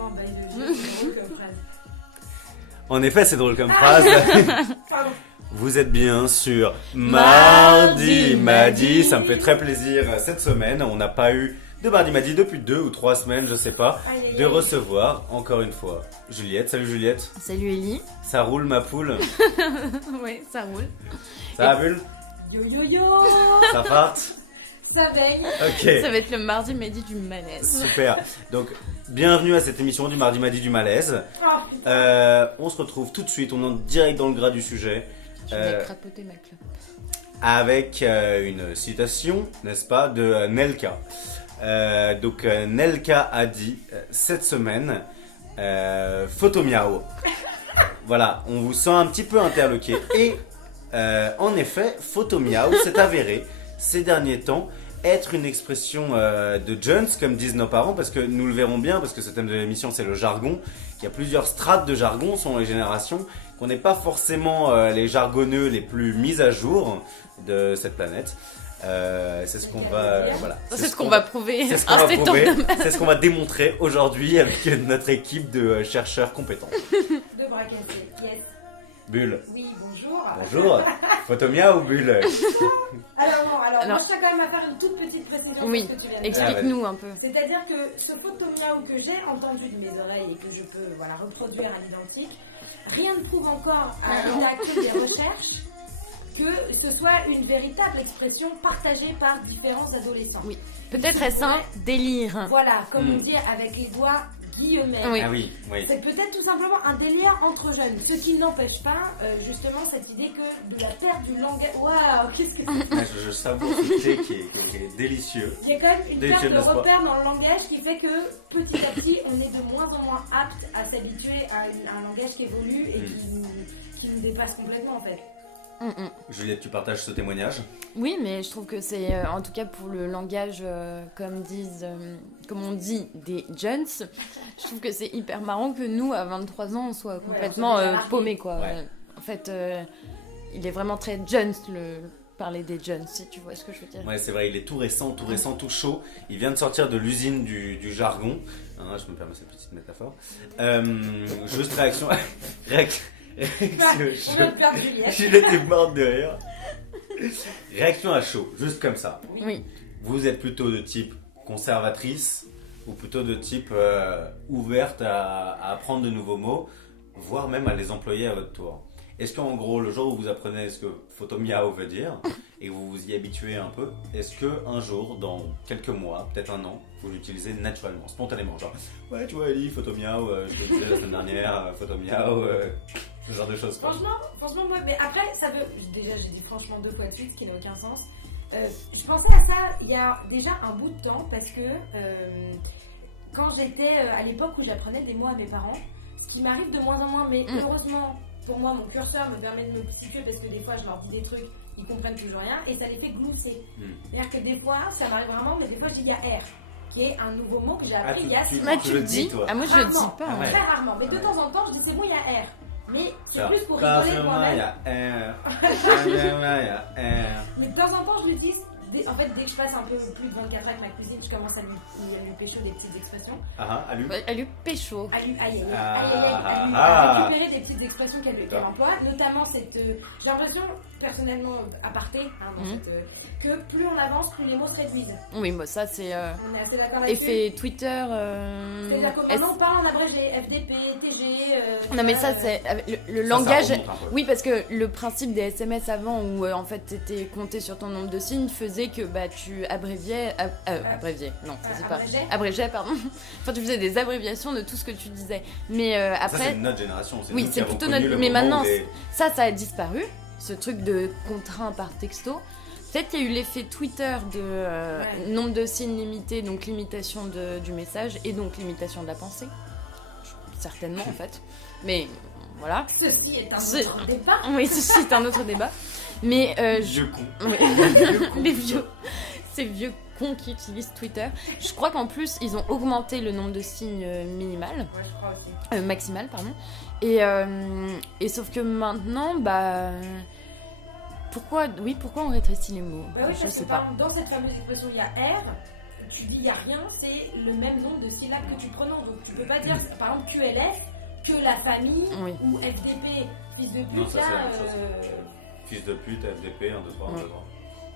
vraiment bail de jeu, c'est drôle comme phrase. En effet, c'est drôle comme phrase. Pardon. Vous êtes bien sur Mardi Mardi Madi. Ça me fait très plaisir cette semaine. On n'a pas eu de Mardi Madi depuis 2 ou 3 semaines, je sais pas, Aïe, aïe, de aïe. recevoir encore une fois Juliette. Salut Juliette. Salut Ellie. Ça roule ma poule? Ouais, ça roule. Ça va, Bulle? Yo yo yo. Ça parte? Ça baigne. Ok. Ça va être le mardi midi du malaise. Super. Donc, bienvenue à cette émission du Mardi Madi du Malaise. Oh putain. On se retrouve tout de suite, on entre direct dans le gras du sujet. Je vais crapoter ma clope. Avec une citation, n'est-ce pas, de Nelka. Donc Nelka a dit cette semaine photo miao. Voilà, on vous sent un petit peu interloqué. Et en effet, photo miao s'est avéré ces derniers temps être une expression de jeunes, comme disent nos parents, parce que nous le verrons bien, parce que ce thème de l'émission c'est le jargon. Il y a plusieurs strates de jargon selon les générations, qu'on n'est pas forcément les jargonneux les plus mis à jour de cette planète. C'est ce qu'on va, voilà. C'est ce qu'on va prouver. C'est ce qu'on va prouver. C'est ce qu'on va démontrer aujourd'hui avec notre équipe de chercheurs compétents. De bras cassés. Yes. Bulle. Oui, bonjour. Bonjour. Photomia ou Bulle? Alors non, moi Alors- je tiens quand même à faire une toute petite précision Oui, sur ce que tu viens de dire. Explique-nous un peu. C'est-à-dire que ce photo miaou que j'ai entendu de mes oreilles et que je peux reproduire à l'identique, rien ne prouve encore à l'état actuel des recherches que ce soit une véritable expression partagée par différents adolescents. Oui. Peut-être est-ce un délire. Voilà, comme on dit avec les doigts guillemets. Oui. Ah oui, oui. C'est peut-être tout simplement un délire entre jeunes, ce qui n'empêche pas justement cette idée que de la perte du langage. Waouh, qu'est-ce que c'est? Ah, je savoure ce thé qui est délicieux. Il y a quand même une Délicieux, perte de n'est-ce pas? repères dans le langage qui fait que petit à petit on est de moins en moins apte à s'habituer à un langage qui évolue et qui nous dépasse complètement en fait. Juliette, tu partages ce témoignage? Oui, mais je trouve que c'est, en tout cas pour le langage, comme on dit, des jeunes, je trouve que c'est hyper marrant que nous, à 23 ans, on soit complètement on soit déjà paumés, quoi. Ouais. En fait, il est vraiment très jeunes, parler des jeunes, si tu vois ce que je veux dire. Ouais, c'est vrai, il est tout récent, tout chaud. Il vient de sortir de l'usine du jargon. Hein, je me permets cette petite métaphore. Juste réaction. On va perdre Juliette. Juliette est morte de rire. Réaction à chaud, juste comme ça. Oui. Vous êtes plutôt de type conservatrice ou plutôt de type ouverte à apprendre de nouveaux mots, voire même à les employer à votre tour? Est-ce qu'en gros, le jour où vous apprenez ce que photomiao veut dire et que vous vous y habituez un peu, est-ce qu'un jour, dans quelques mois, peut-être un an, vous l'utilisez naturellement, spontanément? Genre, ouais, tu vois, Ellie, photomiao, je te le disais la semaine dernière, photomiao, ce genre de choses, quoi. Franchement, moi, mais après, ça veut. Déjà, j'ai dit franchement 2 fois de suite, ce qui n'a aucun sens. Je pensais à ça il y a déjà un bout de temps parce que quand j'étais à l'époque où j'apprenais des mots à mes parents, ce qui m'arrive de moins en moins, mais heureusement pour moi, mon curseur me permet de me situer parce que des fois je leur dis des trucs, ils comprennent toujours rien et ça les fait glousser. C'est-à-dire que des fois, ça m'arrive vraiment, mais des fois j'ai dit R, qui est un nouveau mot que j'ai appris il y a 6 ans. Tu le dis? toi. Ah, moi je le dis Rarement, pas. Ah ouais. très rarement, mais de Ouais. temps en temps, je dis c'est bon, il y a R. Mais c'est Genre, plus pour pas rigoler seulement, moi-même. il y a il y a Mais de temps en temps, je l'utilise. En fait, dès que je passe un peu plus de 24 heures avec ma cuisine, je commence à lui pécho des petites expressions. Ah, à lui. Elle lui pécho. À lui, aïe, aïe, aïe, Ah, aïe, aïe, à lui, ah. à récupérer des petites expressions qu'elle emploie. Notamment, cette, j'ai l'impression, personnellement, aparté, que plus on avance, plus les mots se réduisent. Oui, moi ça c'est On est assez d'accord là-dessus. effet Twitter. C'est-à-dire que maintenant, on parle en abrégé, FDP, TG. Non mais ça c'est le langage. Ça remonte un peu. Oui, parce que le principe des SMS avant où en fait t'étais compté sur ton nombre de signes faisait que bah tu abréviais non ça c'est pas abrégais pardon. Enfin tu faisais des abréviations de tout ce que tu disais. Mais Ça, c'est après notre génération. oui, nous c'est qui avons plutôt connu notre. le Mais moment maintenant où les- ça a disparu, ce truc de contraint par texto. Peut-être qu'il y a eu l'effet Twitter de nombre de signes limité, donc limitation du message et donc limitation de la pensée. Certainement en fait. Mais voilà. Ceci est un autre débat. Oui, ceci est un autre débat. Mais Vieux con. oui. Vieux con. Les vieux, ces vieux cons qui utilisent Twitter. Je crois qu'en plus ils ont augmenté le nombre de signes minimal, Ouais, je crois aussi. maximal pardon. Et sauf que maintenant bah pourquoi on rétrécit les mots? Bah oui, Je parce sais que pas. par exemple, dans cette fameuse expression, il y a R. tu dis il n'y a rien, c'est le même nombre de syllabes que tu prononces. Donc tu peux pas dire, par exemple, QLF, que la famille, Oui. ou FDP, fils de pute, Non, ça, là, c'est la même chose. Fils de pute, FDP, 1, 2, 3, 1, 2, 3.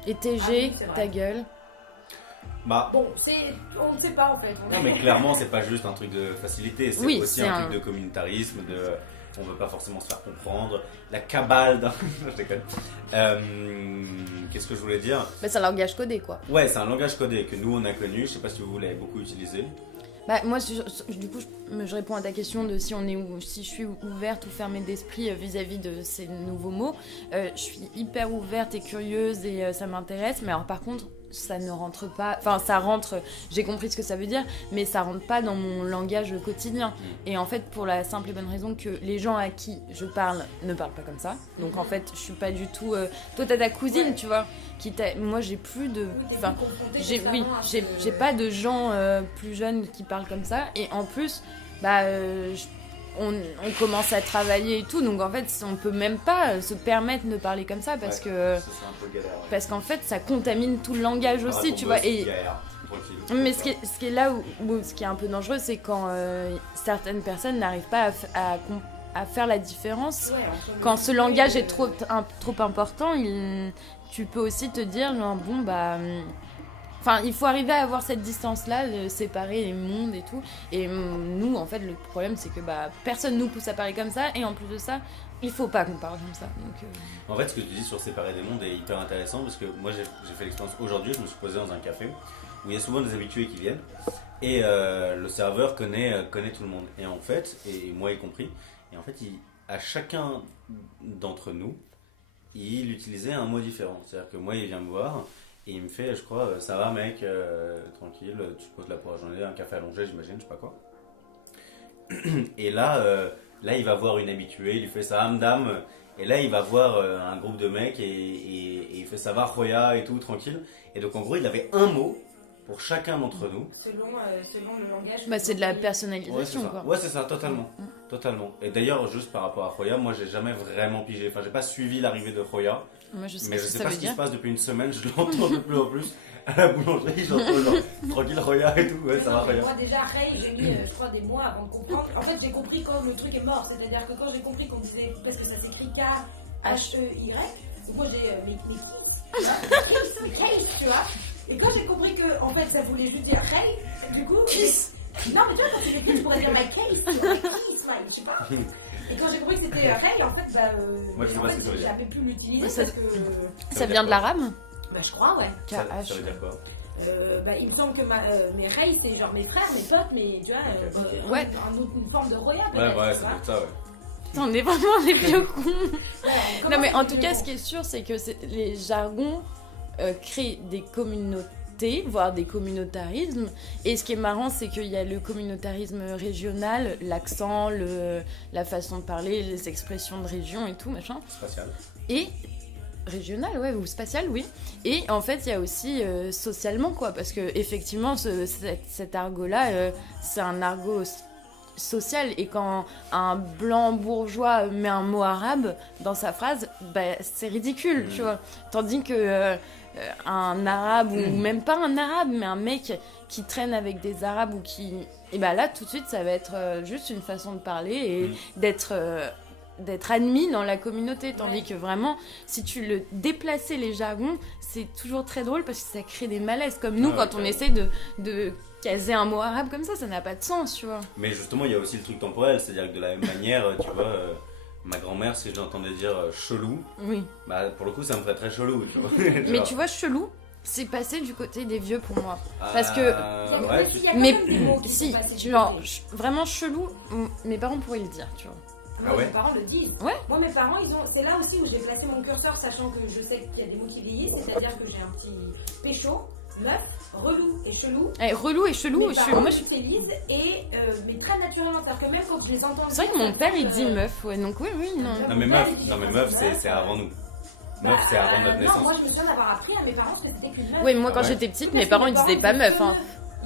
Et TG, Ah oui, c'est vrai. ta gueule. Bah, Bon, on ne sait pas en fait. non, mais clairement, c'est pas juste un truc de facilité, c'est Oui, aussi c'est un un- truc de communautarisme, on veut pas forcément se faire comprendre, la cabale d'un. Je déconne. Qu'est-ce que je voulais dire? Bah, c'est un langage codé, quoi. Ouais, c'est un langage codé que nous on a connu, je sais pas si vous l'avez beaucoup utilisé. Bah, moi, du coup, je réponds à ta question de si je suis ouverte ou fermée d'esprit vis-à-vis de ces nouveaux mots. Je suis hyper ouverte et curieuse et ça m'intéresse. Mais alors, par contre, ça ne rentre pas. Enfin, ça rentre. J'ai compris ce que ça veut dire, mais ça rentre pas dans mon langage quotidien. Et en fait, pour la simple et bonne raison que les gens à qui je parle ne parlent pas comme ça. Donc, en fait, je suis pas du tout. Toi, t'as ta cousine, Ouais. tu vois. Moi, j'ai plus de. Oui, t'es Enfin, plus confronté j'ai constamment à j'ai pas de gens plus jeunes qui parlent comme ça et en plus on commence à travailler et tout donc en fait on peut même pas se permettre de parler comme ça parce Ouais, que ça, c'est un peu galère. Ouais. parce qu'en fait ça contamine tout le langage aussi tu vois et Galère, tranquille. mais ce qui est là où ce qui est un peu dangereux c'est quand certaines personnes n'arrivent pas à faire la différence. Ouais, entre Quand le ce privé langage et est trop important, tu peux aussi te dire, non, bon, bah... Enfin, il faut arriver à avoir cette distance-là, de séparer les mondes et tout. Et nous, en fait, le problème, c'est que personne nous pousse à parler comme ça. Et en plus de ça, il faut pas qu'on parle comme ça. Donc, En fait, ce que tu dis sur séparer des mondes est hyper intéressant parce que moi j'ai fait l'expérience aujourd'hui, je me suis posé dans un café où il y a souvent des habitués qui viennent et le serveur connaît tout le monde. Et en fait, et moi y compris, et en fait, à chacun d'entre nous, il utilisait un mot différent. C'est-à-dire que moi, il vient me voir et il me fait, je crois, ça va mec, tranquille, tu te poses là pour la journée, un café allongé, j'imagine, je sais pas quoi. Et là, il va voir une habituée, il lui fait ça va madame. Et là, il va voir un groupe de mecs et il fait ça va Roya et tout, tranquille. Et donc, en gros, il avait un mot pour chacun d'entre nous. selon le langage. c'est de la Ouais, c'est personnalisation, ça. quoi. Ouais, c'est ça, totalement. Totalement. Et d'ailleurs, juste par rapport à Roya, moi, j'ai jamais vraiment pigé. Enfin, j'ai pas suivi l'arrivée de Roya. Moi, je sais Mais pas je ce que sais ça pas veut ce qui dire. se passe depuis une semaine, je l'entends de plus en plus. À la boulangerie, j'entends genre tranquille Roya et tout. Ouais, ça va Roya. Moi déjà, Ray, j'ai mis, je crois, des mois avant de comprendre. En fait, j'ai compris quand le truc est mort. C'est-à-dire que quand j'ai compris qu'on disait, parce que ça s'écrit K-H-E-Y, donc moi j'ai, mais qui Kiss, tu vois. Et quand j'ai compris que, en fait, ça voulait juste dire Ray, du coup. Kiss. Non, mais tu vois, quand tu fais Kiss, tu pourrais dire ma case, tu vois, Kiss, je sais pas. Et quand j'ai compris que c'était Ray, en fait, Moi, je sais pas ce que ça veut dire. j'avais pu l'utiliser Ça- parce que. Ça vient de l'arabe Je crois, ouais. Ça KH. veut dire quoi? Il me semble que mes Ray, c'est genre mes frères, mes potes, mais tu vois, Ok. Ouais. une forme de Roya Ouais, peut-être. ouais, tu ça vois. doit être ça, ouais. Putain, on est vraiment des vieux cons. Ouais, Non, mais en tout comment cas, ce qui est sûr, c'est que les jargons créent des communautés, voire des communautarismes. Et ce qui est marrant, c'est qu'il y a le communautarisme régional, l'accent, la façon de parler, les expressions de région et tout, machin. Spatial. Et régional, ouais, ou spatial, oui. Et en fait, il y a aussi socialement, quoi, parce que effectivement, cet argot-là, c'est un argot social. Et quand un blanc bourgeois met un mot arabe dans sa phrase, c'est ridicule, tu vois. Tandis que un arabe, ou même pas un arabe, mais un mec qui traîne avec des arabes ou qui... Et là, tout de suite, ça va être juste une façon de parler et d'être admis dans la communauté, tandis que vraiment, si tu le déplaçais les jargons, c'est toujours très drôle parce que ça crée des malaises, comme nous quand on essaie de caser un mot arabe comme ça n'a pas de sens, tu vois. Mais justement, il y a aussi le truc temporel, c'est-à-dire que de la même manière, tu vois, ma grand-mère, si je l'entendais dire chelou, Oui. pour le coup, ça me ferait très chelou, tu vois. Mais Genre, tu vois, chelou, c'est passé du côté des vieux pour moi. Parce que... ouais, Il y a quand Mais même des mots qui si, sont passés tu du vois, côté. vraiment chelou, mes parents pourraient le dire, tu vois. Moi, ouais. mes parents le disent. Ouais. Moi, mes parents, c'est là aussi où j'ai placé mon curseur, sachant que je sais qu'il y a des mots qui vieillissent, c'est-à-dire que j'ai un petit pécho, meuf, relou et chelou. Relou et chelou, Mes parents moi je... l'utilisent mais très naturellement, c'est-à-dire que même quand je les entends. C'est vrai que mon père il dit meuf, ouais, donc oui, non. Non mais meuf, c'est avant nous. Meuf, c'est avant notre Non, naissance. moi je me souviens d'avoir appris à mes parents que c'était qu'une meuf. Oui, moi quand Ah ouais. j'étais petite, mes parents ils disaient pas meuf, hein.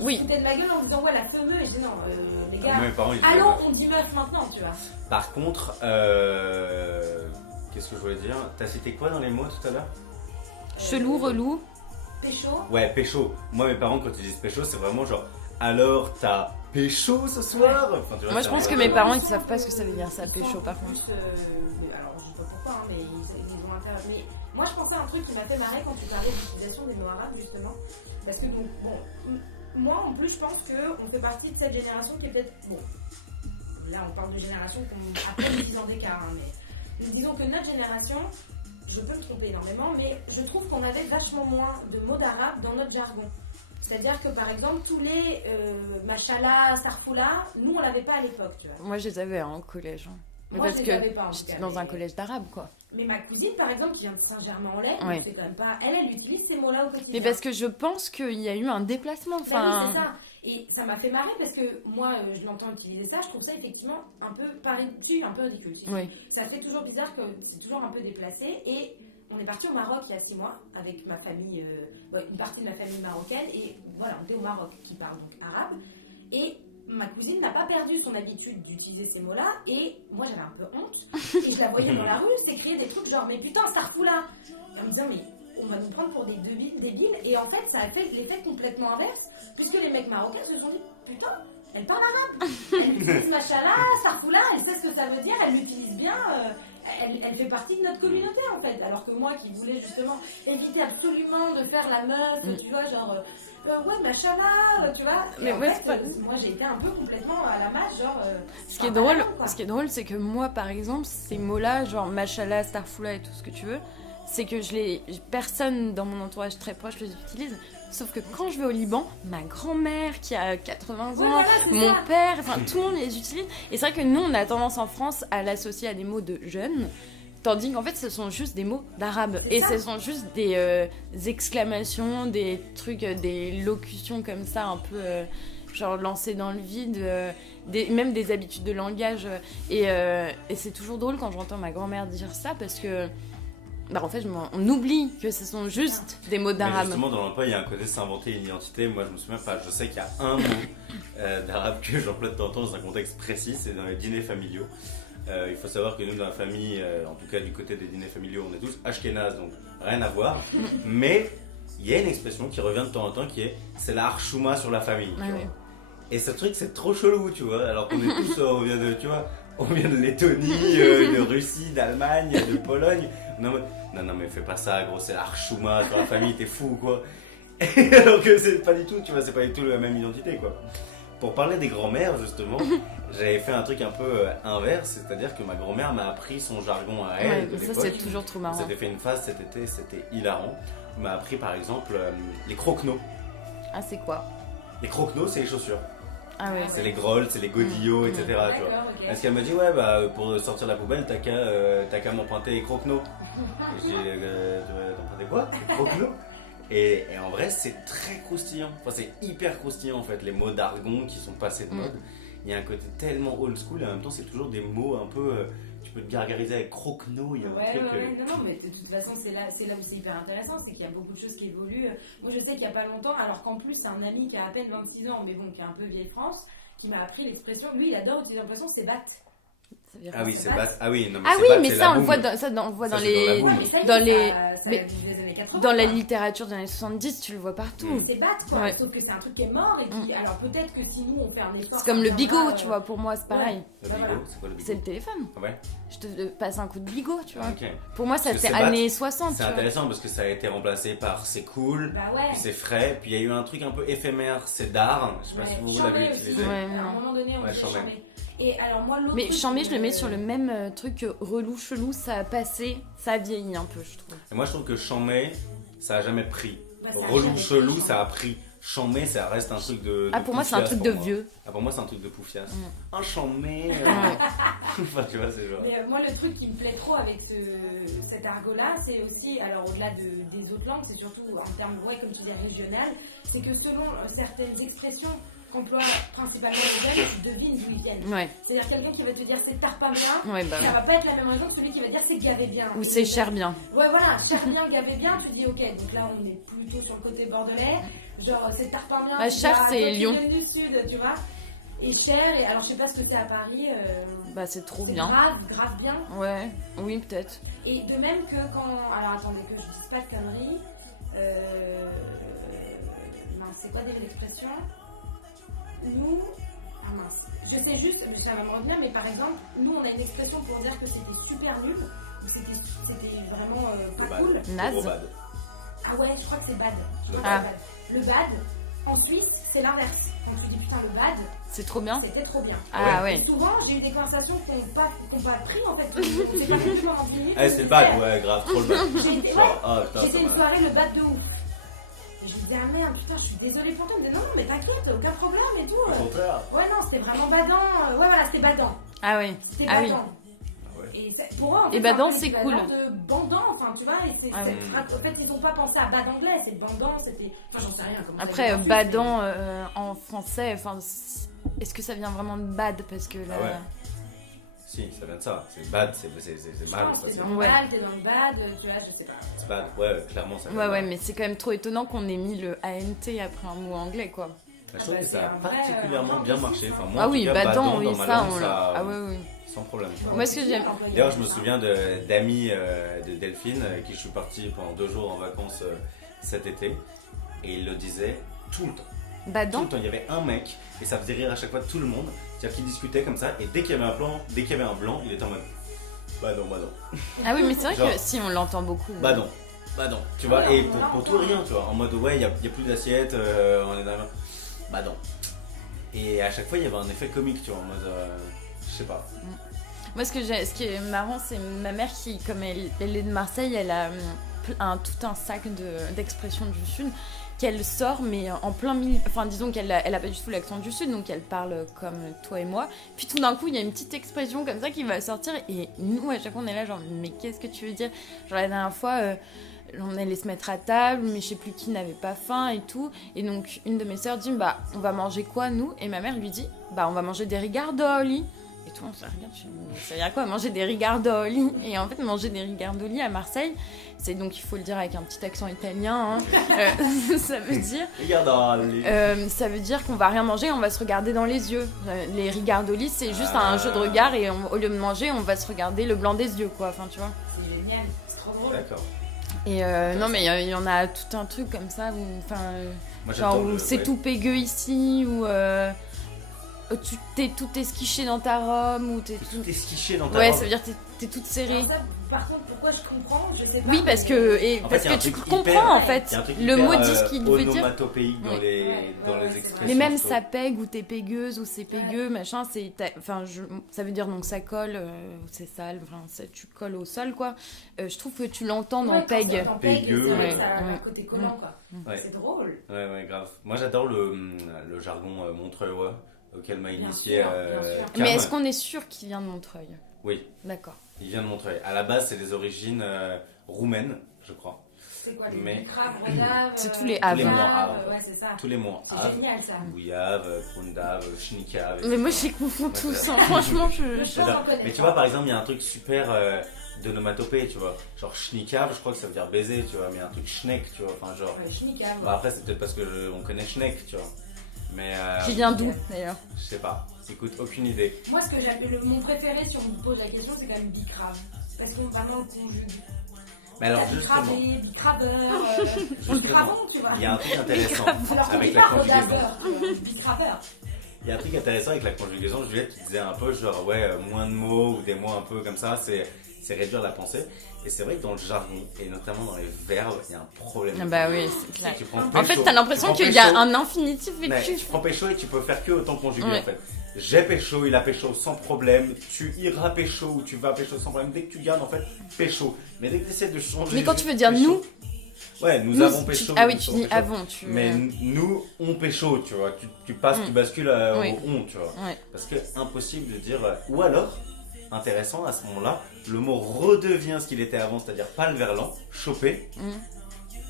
Ils Oui. se foutaient de ma gueule en disant ouais la fameuse, et je dis non, les gars, Moi, mes parents, ils disaient allons, meuf. on dit meuf maintenant, tu vois. Par contre, qu'est-ce que je voulais dire? T'as cité quoi dans les mots tout à l'heure? Chelou, relou. pécho. Ouais, pécho. Moi, mes parents, quand ils disent pécho, c'est vraiment genre, alors t'as pécho ce soir? Enfin, tu vois, Moi, je c'est pense un- que mes parents, ils savent pas ce que ça veut dire, ça, pécho, par contre. Alors, je sais pas pourquoi, hein, mais ils ont intérêt. Mais moi, je pensais à un truc qui m'a fait marrer quand tu parlais d'utilisation des mots arabes, justement. Parce que, donc, bon, moi, en plus, je pense qu'on fait partie de cette génération qui est peut-être. Bon, là, on parle de génération qu'on a pas 10 ans d'écart, hein, mais disons que notre génération, je peux me tromper énormément, mais je trouve qu'on avait vachement moins de mots d'arabe dans notre jargon. C'est-à-dire que par exemple, tous les machallah, sarfoula, nous on l'avait pas à l'époque, tu vois. Moi, je les avais au collège. Hein. Mais Moi, parce je les que avais pas, en tout j'étais cas, dans un mais- collège d'arabe, quoi. Mais ma cousine, par exemple, qui vient de Saint-Germain-en-Laye, Ouais. donc c'est quand même pas. Elle utilise ces mots-là au quotidien. Mais parce que je pense qu'il y a eu un déplacement. Ben Enfin, oui, c'est ça. Et ça m'a fait marrer parce que moi, je l'entends utiliser ça, je trouve ça effectivement un peu un peu ridicule. oui. Ça fait toujours bizarre que c'est toujours un peu déplacé. Et on est parti au Maroc il y a 6 mois avec ma famille, une partie de ma famille marocaine. Et voilà, on était au Maroc qui parle donc arabe. Et ma cousine n'a pas perdu son habitude d'utiliser ces mots-là. Et moi, j'avais un peu honte. Et je la voyais dans la rue s'écrire des trucs genre, mais putain, Sarfoula. Et en me disant, mais on va nous prendre pour des débiles. Et en fait, ça a fait l'effet complètement inverse. Puisque les mecs marocains se sont dit, putain, elle parle arabe. Elle utilise machallah, Sarfoula, elle sait ce que ça veut dire, elle l'utilise bien. Elle fait partie de notre communauté en fait. Alors que moi qui voulais justement éviter absolument de faire la meuf, tu vois, genre ouais, machallah, tu vois. Mais Et en ouais, fait, c'est pas- moi j'ai été un peu complètement à la masse, genre. Ce qui est pas drôle, mal, quoi. ce qui est drôle, c'est que moi, par exemple, ces mots-là, genre machallah, starfoula et tout ce que tu veux, c'est que personne dans mon entourage très proche les utilise. Sauf que quand je vais au Liban, ma grand-mère qui a 80 ans, Ouais, voilà, c'est mon ça. père, enfin tout le monde les utilise. Et c'est vrai que nous, on a tendance en France à l'associer à des mots de jeunes. Tandis qu'en fait, ce sont juste des mots d'arabe. C'est Et ça. ce sont juste des exclamations, des trucs, des locutions comme ça, un peu genre lancées dans le vide, même des habitudes de langage. Et c'est toujours drôle quand j'entends ma grand-mère dire ça parce que, bah, en fait, on oublie que ce sont juste des mots Mais d'arabe. justement, dans l'emploi, il y a un côté s'inventer une identité. Moi, je me souviens pas. Je sais qu'il y a un mot d'arabe que j'emploie de temps en temps dans un contexte précis, c'est dans les dîners familiaux. Il faut savoir que nous, dans la famille, en tout cas du côté des dîners familiaux, on est tous ashkénazes, donc rien à voir. Mais il y a une expression qui revient de temps en temps qui est c'est la harchouma sur la famille. tu Ah vois. oui. Et ce truc, c'est trop chelou, tu vois. Alors qu'on est tous, on vient de, tu vois, on vient de Lettonie, de Russie, d'Allemagne, de Pologne. Non, mais fais pas ça, gros, c'est la harchouma sur la famille, t'es fou, quoi. Et alors que c'est pas du tout, tu vois, c'est pas du tout la même identité, quoi. Pour parler des grands-mères, justement, j'avais fait un truc un peu inverse, c'est-à-dire que ma grand-mère m'a appris son jargon à elle Ouais, de ça, l'époque. c'est toujours trop On marrant. s'était fait une phase cet été, c'était hilarant. Elle m'a appris par exemple les croquenots. Ah, c'est quoi? Les croquenots, c'est les chaussures. Ah oui. C'est les grolles, c'est les godillots, etc. tu vois. D'accord, ok. Est-ce qu'elle m'a dit, ouais, bah pour sortir la poubelle, t'as qu'à m'emprunter les croquenots. Et j'ai dit, tu vas t'emprunter quoi? Les croquenots? Et en vrai, c'est très croustillant. Enfin, c'est hyper croustillant en fait, les mots d'argon qui sont passés de mode. Il y a un côté tellement old school et en même temps, c'est toujours des mots un peu. Tu peux te gargariser avec croquenot, il y a un Ouais, truc. non, mais de toute façon, c'est là où c'est hyper intéressant, c'est qu'il y a beaucoup de choses qui évoluent. Moi, je sais qu'il n'y a pas longtemps, alors qu'en plus, c'est un ami qui a à peine 26 ans, mais bon, qui est un peu vieille France, qui m'a appris l'expression. Lui, il adore utiliser l'expression, c'est bat. Ça veut dire Ah oui, quoi, c'est bat. bat. Ah oui, non, mais Ah c'est oui, bat, mais c'est ça, la on le boum. voit dans, ça, on le voit Ça, dans c'est dans la les. boum. Mais ça y est, Dans les- ça mais- vient des années 80. Dans la quoi. littérature des années 70, tu le vois partout. C'est bat, quoi. Ouais. Sauf que c'est un truc qui est mort, et puis, alors peut-être que si nous, on fait un effort. C'est comme le ça bigot, viendra, tu vois, pour moi, c'est pareil. Le Bah, bigot, voilà. c'est quoi le bigot? C'est le téléphone. Ah ouais. Je te passe un coup de bigot, tu vois. Ok. Pour moi, ça Parce que c'est c'est années 60, tu C'est vois. intéressant parce que ça a été remplacé par c'est cool, Bah ouais. puis c'est frais, puis il y a eu un truc un peu éphémère, c'est d'art. Je sais pas Ouais. si vous Chambé l'avez aussi. utilisé. Ouais. À un moment donné, on Ouais, disait chambé. chambé. Et alors, moi, l'autre Mais truc chambé, je le mets que- sur le même truc que relou, chelou, ça a passé, ça a vieilli un peu, je trouve. Et moi je trouve que chambé, ça a jamais pris. Bah, ça a Relou, jamais chelou, pris, ça a pris. Chambé, ça reste un truc de. Ah, pour moi, c'est un poufias truc pour de moi. vieux. Ah, pour moi, c'est un truc de poufias. Un chambé. Ouais. Enfin, tu vois, c'est genre. Mais moi, le truc qui me plaît trop avec cet argot-là, c'est aussi, alors au-delà des autres langues, c'est surtout en termes, ouais, comme tu dis, régional, c'est que selon certaines expressions qu'emploient principalement les jeunes, tu devines d'où ils viennent. Ouais, C'est-à-dire quelqu'un qui va te dire c'est tard pas bien, ouais, bah. ça va pas être la même raison que celui qui va dire c'est gavé bien. Ou Et c'est cher bien. Ouais, voilà, cher bien, gavé bien, tu dis ok, donc là on est plutôt sur le côté bordelais, genre c'est tard pas bien. Ah, tu cher, vas- c'est toi qui Lyon. viens du sud, tu vois. Et cher, et alors je sais pas ce que c'est à Paris. Bah, c'est trop C'est bien. grave bien. Ouais, oui, peut-être. Et de même que quand. Alors attendez que je dise pas de conneries. Mince, c'est quoi déjà l'expression? Nous. Ah mince. Je sais juste, mais ça va me revenir, mais par exemple, nous on a une expression pour dire que c'était super nul, ou c'était vraiment pas cool. Naze. Gros bad. Ah ouais, je crois que c'est bad. Le bad. Le bad, en Suisse, c'est l'inverse. Quand tu dis putain le bad, C'est trop bien. c'était trop bien. Ah Et ouais. souvent, j'ai eu des conversations qui n'ont pas pris en fait. On s'est pas fait pendant 10 minutes. Eh, c'est le bad, ouais, grave, trop le bad. J'ai été, Genre, ah putain, J'étais ça une m'a. soirée le bad de ouf. Et je lui disais, ah merde, putain, je suis désolée pour toi. Il me disait, non, mais t'inquiète, aucun problème et tout. Au contraire. Ouais, non, c'était vraiment badant. Ouais, voilà, c'était badant. Ah ouais. C'était Ah oui. badant. Ah ouais. Et pour eux, en fait, Et badant, c'est c'est un cool. de bandant, enfin, tu vois. Et Ah oui. en fait, ils ont pas pensé à bad anglais, c'est bandant, c'était. Enfin, j'en sais rien. Comment ça Après, s'appelle, badant en français, enfin, est-ce que ça vient vraiment de bad? Parce que là. Ah ouais. Si, ça vient de ça. C'est bad, c'est Je mal. pense, Ça, t'es c'est dans le Ouais. bad, t'es dans le bad, tu vois, je sais pas. c'est bad. Ouais, clairement, ça vient Ouais, de ouais, là. mais c'est quand même trop étonnant qu'on ait mis le ANT après un mot anglais, quoi. Je trouve bah, que ça a c'est un vrai, particulièrement bien marché. Enfin, moi, Ah en oui, tout cas, badant, badant, oui, dans ma ça, langue, on l'a. Ah ouais, oui. sans problème. Moi, ce que j'aime. D'ailleurs, je me souviens d'amis de Delphine, avec qui je suis parti pendant 2 jours en vacances cet été, et il le disait tout le temps. Tout Badant? le temps, il y avait un mec, et ça faisait rire à chaque fois tout le monde, c'est-à-dire qu'il discutait comme ça, et dès qu'il y avait un blanc, il était en mode badon. Ah oui, mais c'est vrai Genre- que si on l'entend beaucoup. Badon, tu vois, Ouais, et on pour tout l'entend. rien, tu vois, en mode ouais, il y a plus d'assiettes, on est dans la... Badon. Et à chaque fois, il y avait un effet comique, tu vois, en mode, je sais pas. Moi, ce qui est marrant, c'est ma mère qui, comme elle est de Marseille, elle a tout un sac d'expressions du Sud qu'elle sort, mais en plein milieu. Enfin, disons qu'elle a pas du tout l'accent du Sud, donc elle parle comme toi et moi. Puis tout d'un coup, il y a une petite expression comme ça qui va sortir, et nous, à chaque fois, on est là, genre, mais qu'est-ce que tu veux dire? Genre, la dernière fois. On allait se mettre à table, mais je sais plus qui n'avait pas faim et tout. Et donc, une de mes sœurs dit, bah, on va manger quoi, nous? Et ma mère lui dit, bah, on va manger des rigardoli. Et tout, on se regarde, je dis, ça veut dire quoi, manger des rigardoli? Et en fait, manger des rigardoli à Marseille, c'est donc, il faut le dire avec un petit accent italien, hein, ça veut dire... Regarde, ça veut dire qu'on va rien manger, on va se regarder dans les yeux. Les rigardoli, c'est juste un jeu de regard, et au lieu de manger, on va se regarder le blanc des yeux, quoi. Enfin, tu vois. C'est génial, c'est trop drôle. D'accord. Et non, mais il y en a tout un truc comme ça, où, enfin, Moi, genre, j'adore où le- c'est ouais. tout pégueux ici, ou tu t'es tout esquiché dans ta robe, ou t'es tout... Tout esquiché dans ta Ouais, robe. ça veut dire que t'es toute serrée. Alors ça, par contre, pourquoi je comprends, je sais pas. Oui, parce mais- que, En parce fait, il y a que un tu truc comprends, hyper- en fait. Il y a un truc Le hyper, mot dit ce qu'il veut dire. onomatopéique dans Oui. les, Ouais, dans ouais, les c'est expressions. Mais même je trouve. ça pègue, ou t'es pégueuse, ou c'est pégueux, machin, c'est... Enfin, ça veut dire donc ça colle, c'est sale, enfin, tu colles au sol, quoi. Je trouve que tu l'entends dans Ouais, quand pègue. c'est dans peg, Pégueux, c'est vrai ouais. que ça a un Ouais. côté collant, quoi. Ouais. C'est drôle. Ouais, grave. Moi, j'adore le jargon montreuillois auquel m'a Bien initié sûr, bien sûr. Cam. Mais est-ce qu'on est sûr qu'il vient de Montreuil? Oui, D'accord. il vient de Montreuil. À la base, c'est des origines roumaines, je crois. C'est quoi, les Mais- crabes, renave, C'est tous les Tous les havres. mois crabes, havres. ouais, c'est ça. Tous les mots. C'est génial, ça. Bouillave, Krundave, Schnicave. Mais moi, j'y confonds tous, c'est- hein. Franchement, je... Je pense en connaître. Mais tu vois, par exemple, il y a un truc super d'onomatopée, tu vois. Genre Schnicave, je crois que ça veut dire baiser, tu vois. Mais il y a un truc Schneck, tu vois. Enfin, genre. Ouais, schnicave. Bah, après, c'est peut-être parce que on connaît Schneck, tu vois. Mais. Qui vient d'où, d'ailleurs? Je sais pas. Écoute, aucune idée. Moi, ce que j'appelle mon préféré, si on me pose la question, c'est quand même bicrave. Parce qu'on vraiment le conjugue. Mais alors, justement, Bicravé, bicraveur, justement, bicravon, tu vois. il y a un truc intéressant Alors qu'on avec dit la pas conjugaison. rodaveur, bicraveur. Il y a un truc intéressant avec la conjugaison. Juliette qui disait un peu genre ouais moins de mots ou des mots un peu comme ça, c'est réduire la pensée. Et c'est vrai que dans le jargon et notamment dans les verbes, il y a un problème. Ah bah oui, c'est clair. Tu prends En fait, pécho, t'as l'impression tu prends qu'il y a pécho, un infinitif et mais que tu prends pécho et tu peux faire que autant conjuguer Ouais. en fait. J'ai pécho, il a pécho sans problème. Tu iras pécho ou tu vas pécho sans problème. Dès que tu gardes en fait pécho. Mais dès que tu essaies de changer. Mais quand tu juste veux dire pécho- nous, Ouais, nous nous, avons pécho. ah oui, nous tu avons dis pécho. avant, tu... Mais nous, on pécho, tu vois. Tu passes, tu bascules Oui. au on, tu vois. Ouais. Parce que impossible de dire. Ou alors, intéressant, à ce moment-là, le mot redevient ce qu'il était avant, c'est-à-dire pas le verlan, choper. Mm.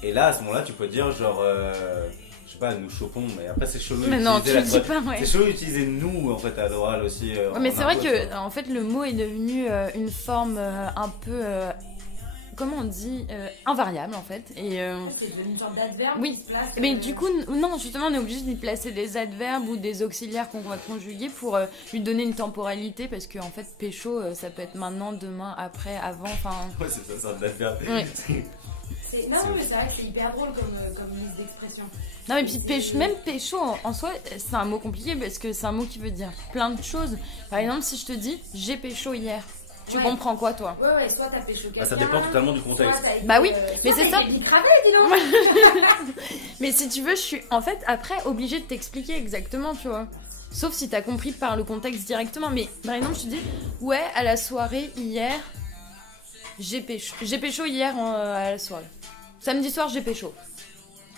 Et là, à ce moment-là, tu peux dire genre. Je sais pas, nous chopons, mais après c'est chelou Mais non, tu d'utiliser le dis pas, ouais. C'est chelou d'utiliser nous en fait à l'oral aussi. Ouais, mais en c'est vrai argot, que tu vois. en fait le mot est devenu une forme un peu comment on dit invariable en fait et C'est une sorte d'adverbe Oui. qui se place. mais du coup non justement on est obligé d'y placer des adverbes ou des auxiliaires qu'on va conjuguer pour lui donner une temporalité parce que en fait pécho ça peut être maintenant, demain, après, avant, enfin Ouais, c'est ça, c'est un adverbe. Ouais. C'est Non, mais c'est vrai que c'est hyper drôle comme mise d'expression. Non, mais puis même pécho en soi, c'est un mot compliqué parce que c'est un mot qui veut dire plein de choses. Par exemple, si je te dis j'ai pécho hier, tu comprends quoi toi? Ouais, soit t'as pécho quelqu'un. Ça dépend totalement du contexte. Bah oui, mais c'est ça. Dis donc. Mais si tu veux, je suis en fait après obligée de t'expliquer exactement, tu vois. Sauf si t'as compris par le contexte directement. Mais par exemple, je te dis, ouais, à la soirée hier, j'ai pécho hier à la soirée. Samedi soir, j'ai pécho.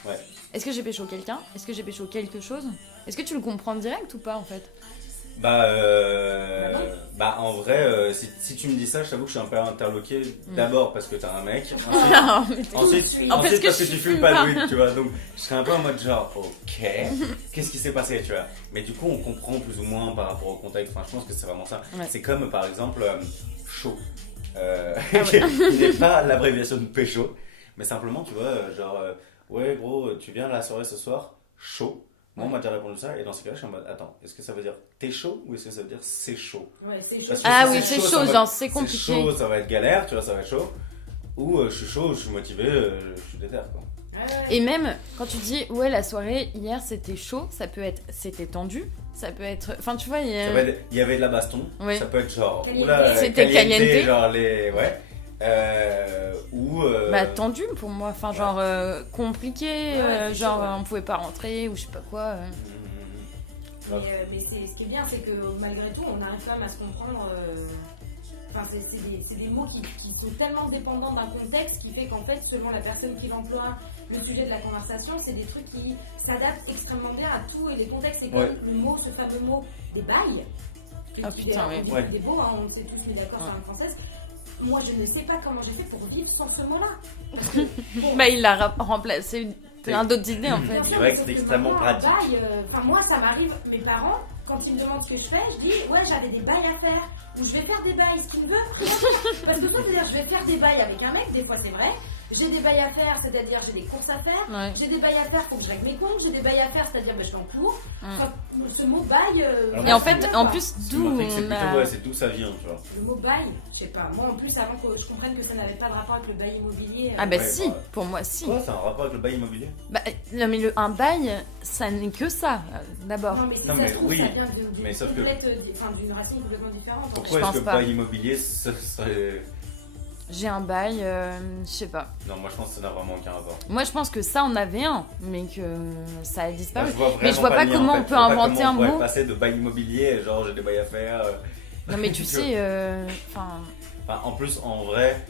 Ouais. Est-ce que j'ai pécho quelqu'un? Est-ce que j'ai pécho quelque chose? Est-ce que tu le comprends direct ou pas en fait? Bah en vrai, si tu me dis ça, je t'avoue que je suis un peu interloqué. D'abord parce que t'as un mec. Ensuite parce que tu fumes pas de weed, tu vois. Donc je serais un peu en mode genre, ok, qu'est-ce qui s'est passé, tu vois. Mais du coup, on comprend plus ou moins par rapport au contexte. Enfin, je pense que c'est vraiment ça. Ouais. C'est comme par exemple chaud. Qui n'est pas l'abréviation de pécho, mais simplement, tu vois, genre, ouais, gros, tu viens à la soirée ce soir, chaud. Moi, on m'a déjà répondu ça, et dans ce cas-là, je suis en mode, attends, est-ce que ça veut dire t'es chaud ou est-ce que ça veut dire c'est chaud? Ouais, c'est chaud. Parce que Ah si oui, c'est chaud, genre c'est compliqué. C'est chaud, ça va être galère, tu vois, ça va être chaud. Ou je suis chaud, je suis motivé, je suis déter, quoi. Et même quand tu dis ouais la soirée hier c'était chaud, ça peut être c'était tendu, ça peut être, enfin tu vois il y avait de la baston, oui. Ça peut être genre c'était caliente, genre les ou bah tendu pour moi, enfin genre compliqué, genre on pouvait pas rentrer ou je sais pas quoi. Mais ce qui est bien, c'est que malgré tout, on arrive quand même à se comprendre. Enfin, c'est des mots qui sont tellement dépendants d'un contexte qui fait qu'en fait, selon la personne qui l'emploie, le sujet de la conversation, c'est des trucs qui s'adaptent extrêmement bien à tout et les contextes. C'est comme le mot, ce fameux mot des bails. Ah putain, oui. Des beaux, hein, on s'est tous mis d'accord sur la française. Moi, je ne sais pas comment j'ai fait pour vivre sans ce mot-là. Bah, il l'a remplacé plein d'autres idées en fait. C'est vrai que c'est extrêmement pratique. Enfin, moi, ça m'arrive, mes parents, quand ils me demandent ce que je fais, je dis ouais, j'avais des bails à faire, ou je vais faire des bails, ce qui me veut rien. Parce que ça, c'est-à-dire, je vais faire des bails avec un mec, des fois c'est vrai. J'ai des bails à faire, c'est-à-dire j'ai des courses à faire. Ouais. J'ai des bails à faire, faut que je règle mes comptes. J'ai des bails à faire, c'est-à-dire je suis en cours. Enfin, ce mot bail. Et en fait, en plus, d'où c'est d'où ça vient, tu vois. Le mot bail, je sais pas. Moi, en plus, avant que je comprenne que ça n'avait pas de rapport avec le bail immobilier. Ah bah si, pour moi si. Quoi, c'est un rapport avec le bail immobilier? Bah non mais un bail, ça n'est que ça, d'abord. Non mais, non, mais oui, ça vient mais sauf que d'une racine complètement différente. Pourquoi est-ce que bail immobilier ce serait... J'ai un bail, je sais pas. Non, moi je pense que ça n'a vraiment aucun rapport. Moi je pense que ça on avait un, mais que ça a disparu. Mais je vois pas comment on peut inventer un mot. On pourrait passer de bail immobilier, genre j'ai des bails à faire. Non mais tu sais, en plus, en vrai,